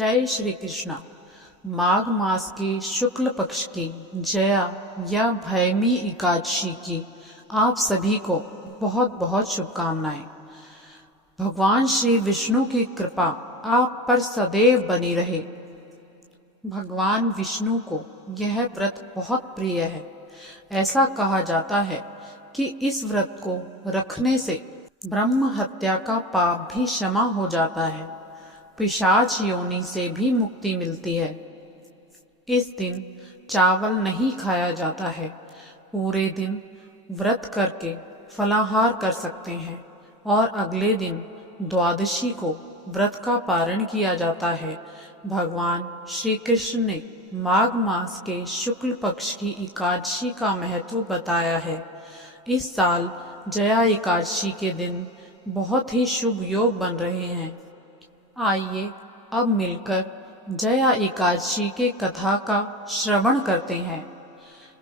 जय श्री कृष्णा। माघ मास के शुक्ल पक्ष की जया या भयमी एकादशी की आप सभी को बहुत बहुत शुभकामनाएं। भगवान श्री विष्णु की कृपा आप पर सदैव बनी रहे। भगवान विष्णु को यह व्रत बहुत प्रिय है। ऐसा कहा जाता है कि इस व्रत को रखने से ब्रह्म हत्या का पाप भी क्षमा हो जाता है, पिशाच योनि से भी मुक्ति मिलती है। इस दिन चावल नहीं खाया जाता है। पूरे दिन व्रत करके फलाहार कर सकते हैं और अगले दिन द्वादशी को व्रत का पारण किया जाता है। भगवान श्री कृष्ण ने माघ मास के शुक्ल पक्ष की एकादशी का महत्व बताया है। इस साल जया एकादशी के दिन बहुत ही शुभ योग बन रहे हैं। आइए अब मिलकर जया एकादशी के कथा का श्रवण करते हैं।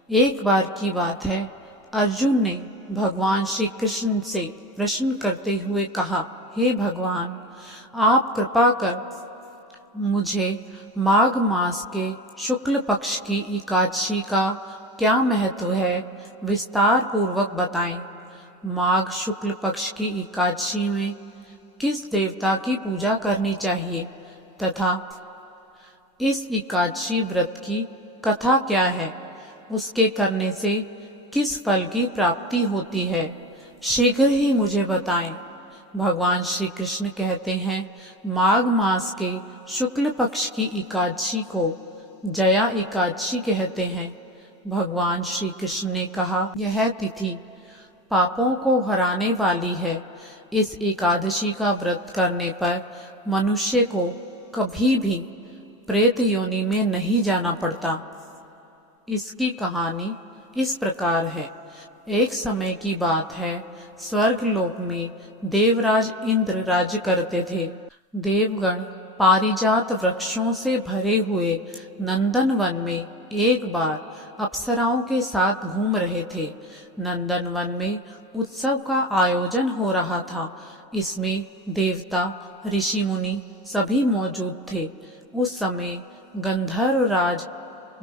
एक बार की बात है, अर्जुन ने भगवान श्री कृष्ण से प्रश्न करते हुए कहा, हे भगवान, आप कृपा कर मुझे माघ मास के शुक्ल पक्ष की एकादशी का क्या महत्व है, विस्तार पूर्वक बताएं। माघ शुक्ल पक्ष की एकादशी में किस देवता की पूजा करनी चाहिए तथा इस एकादशी व्रत की कथा क्या है, उसके करने से किस फल की प्राप्ति होती है, शीघ्र ही मुझे बताएं। भगवान श्री कृष्ण कहते हैं, माघ मास के शुक्ल पक्ष की एकादशी को जया एकादशी कहते हैं। भगवान श्री कृष्ण ने कहा, यह तिथि पापों को हराने वाली है। इस एकादशी का व्रत करने पर मनुष्य को कभी भी प्रेत योनि में नहीं जाना पड़ता। इसकी कहानी इस प्रकार है। एक समय की बात है, स्वर्ग लोक में देवराज इंद्र राज्य करते थे। देवगण पारिजात वृक्षों से भरे हुए नंदन वन में एक बार अप्सराओं के साथ घूम रहे थे। नंदन वन में उत्सव का आयोजन हो रहा था। इसमें देवता, ऋषि मुनि सभी मौजूद थे। उस समय गंधर्व राज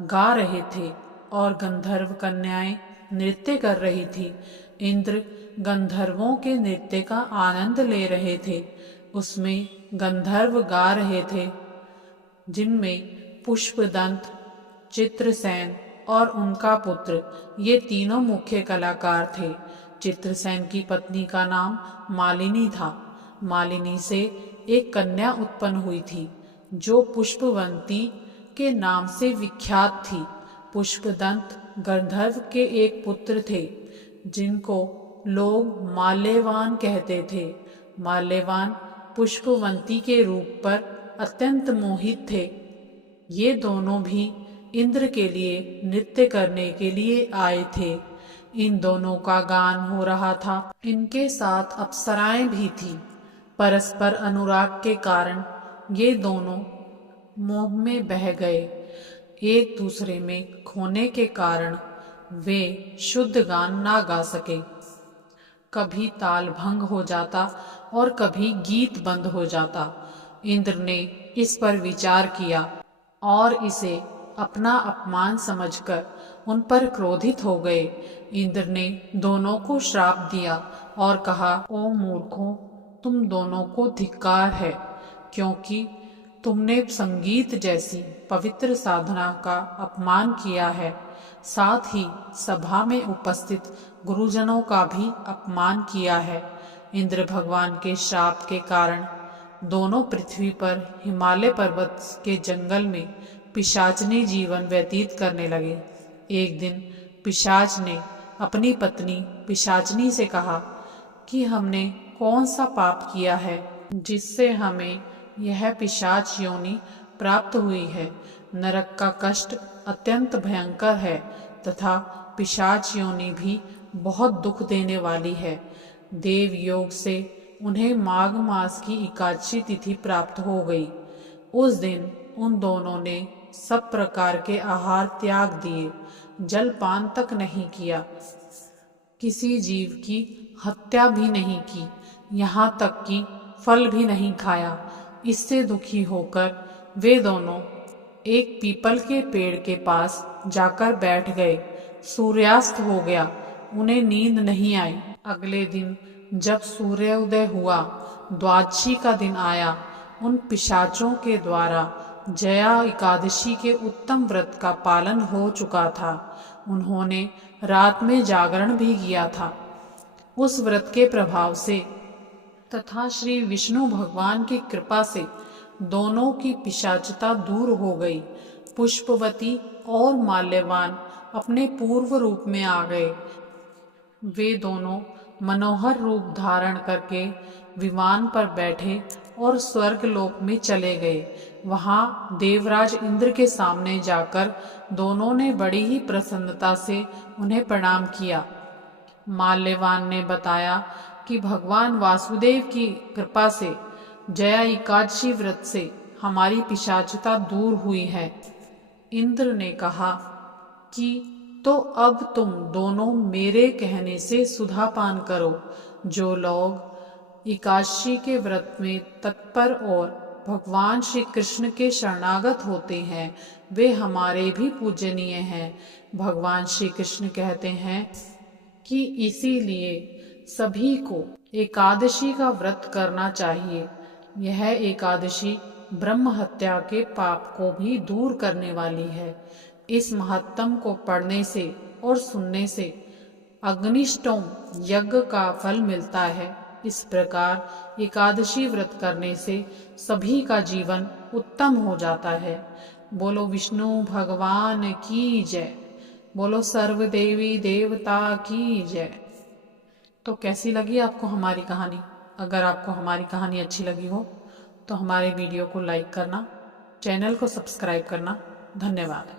गा रहे थे और गंधर्व कन्याएं नृत्य कर रही थी। इंद्र गंधर्वों के नृत्य का आनंद ले रहे थे। उसमें गंधर्व गा रहे थे, जिनमें पुष्पदंत, चित्रसेन और उनका पुत्र, ये तीनों मुख्य कलाकार थे। चित्रसेन की पत्नी का नाम मालिनी था। मालिनी से एक कन्या उत्पन्न हुई थी जो पुष्पवंती के नाम से विख्यात थी। पुष्पदंत गंधर्व के एक पुत्र थे जिनको लोग माल्यवान कहते थे। माल्यवान पुष्पवंती के रूप पर अत्यंत मोहित थे। ये दोनों भी इंद्र के लिए नृत्य करने के लिए आए थे। इन दोनों का गान हो रहा था। इनके साथ अप्सराएं भी थीं। परस्पर अनुराग के कारण ये दोनों मोह में बह गए। एक दूसरे में खोने के कारण वे शुद्ध गान ना गा सके। कभी ताल भंग हो जाता और कभी गीत बंद हो जाता। इंद्र ने इस पर विचार किया और इसे अपना अपमान समझकर उन पर क्रोधित हो गए। इंद्र ने दोनों को श्राप दिया और कहा, ओ मूर्खों, तुम दोनों को धिक्कार है, क्योंकि तुमने संगीत जैसी पवित्र साधना का अपमान किया है। साथ ही सभा में उपस्थित गुरुजनों का भी अपमान किया है। इंद्र भगवान के श्राप के कारण दोनों पृथ्वी पर हिमालय पर्वत के जंगल में पिशाचनी जीवन व्यतीत करने लगे। एक दिन पिशाच ने अपनी पत्नी पिशाचनी से कहा कि हमने कौन सा पाप किया है जिससे हमें यह पिशाच योनि प्राप्त हुई है। नरक का कष्ट अत्यंत भयंकर है तथा पिशाच योनि भी बहुत दुख देने वाली है। देव योग से उन्हें माघ मास की एकादशी तिथि प्राप्त हो गई। उस दिन उन दोनों ने सब प्रकार के आहार त्याग दिए, जलपान तक नहीं किया, किसी जीव की हत्या भी नहीं की, यहाँ तक कि फल भी नहीं खाया। इससे दुखी होकर वे दोनों एक पीपल के पेड़ के पास जाकर बैठ गए। सूर्यास्त हो गया, उन्हें नींद नहीं आई। अगले दिन जब सूर्योदय हुआ, द्वादशी का दिन आया। उन पिशाचों के द्वारा जया एकादशी के उत्तम व्रत का पालन हो चुका था। उन्होंने रात में जागरण भी किया था। उस व्रत के प्रभाव से तथा श्री विष्णु भगवान की कृपा से दोनों की पिशाचता दूर हो गई। पुष्पवती और माल्यवान अपने पूर्व रूप में आ गए। वे दोनों मनोहर रूप धारण करके विमान पर बैठे और स्वर्गलोक में चले गए। वहां देवराज इंद्र के सामने जाकर दोनों ने बड़ी ही प्रसन्नता से उन्हें प्रणाम किया। माल्यवान ने बताया कि भगवान वासुदेव की कृपा से जया एकादशी व्रत से हमारी पिशाचता दूर हुई है। इंद्र ने कहा कि तो अब तुम दोनों मेरे कहने से सुधापान करो। जो लोग एकादशी के व्रत में तत्पर और भगवान श्री कृष्ण के शरणागत होते हैं वे हमारे भी पूजनीय हैं। भगवान श्री कृष्ण कहते हैं कि इसीलिए सभी को एकादशी का व्रत करना चाहिए। यह एकादशी ब्रह्म हत्या के पाप को भी दूर करने वाली है। इस महत्तम को पढ़ने से और सुनने से अग्निष्टोम यज्ञ का फल मिलता है। इस प्रकार एकादशी व्रत करने से सभी का जीवन उत्तम हो जाता है। बोलो विष्णु भगवान की जय। बोलो सर्वदेवी देवता की जय। तो कैसी लगी आपको हमारी कहानी? अगर आपको हमारी कहानी अच्छी लगी हो तो हमारे वीडियो को लाइक करना, चैनल को सब्सक्राइब करना। धन्यवाद।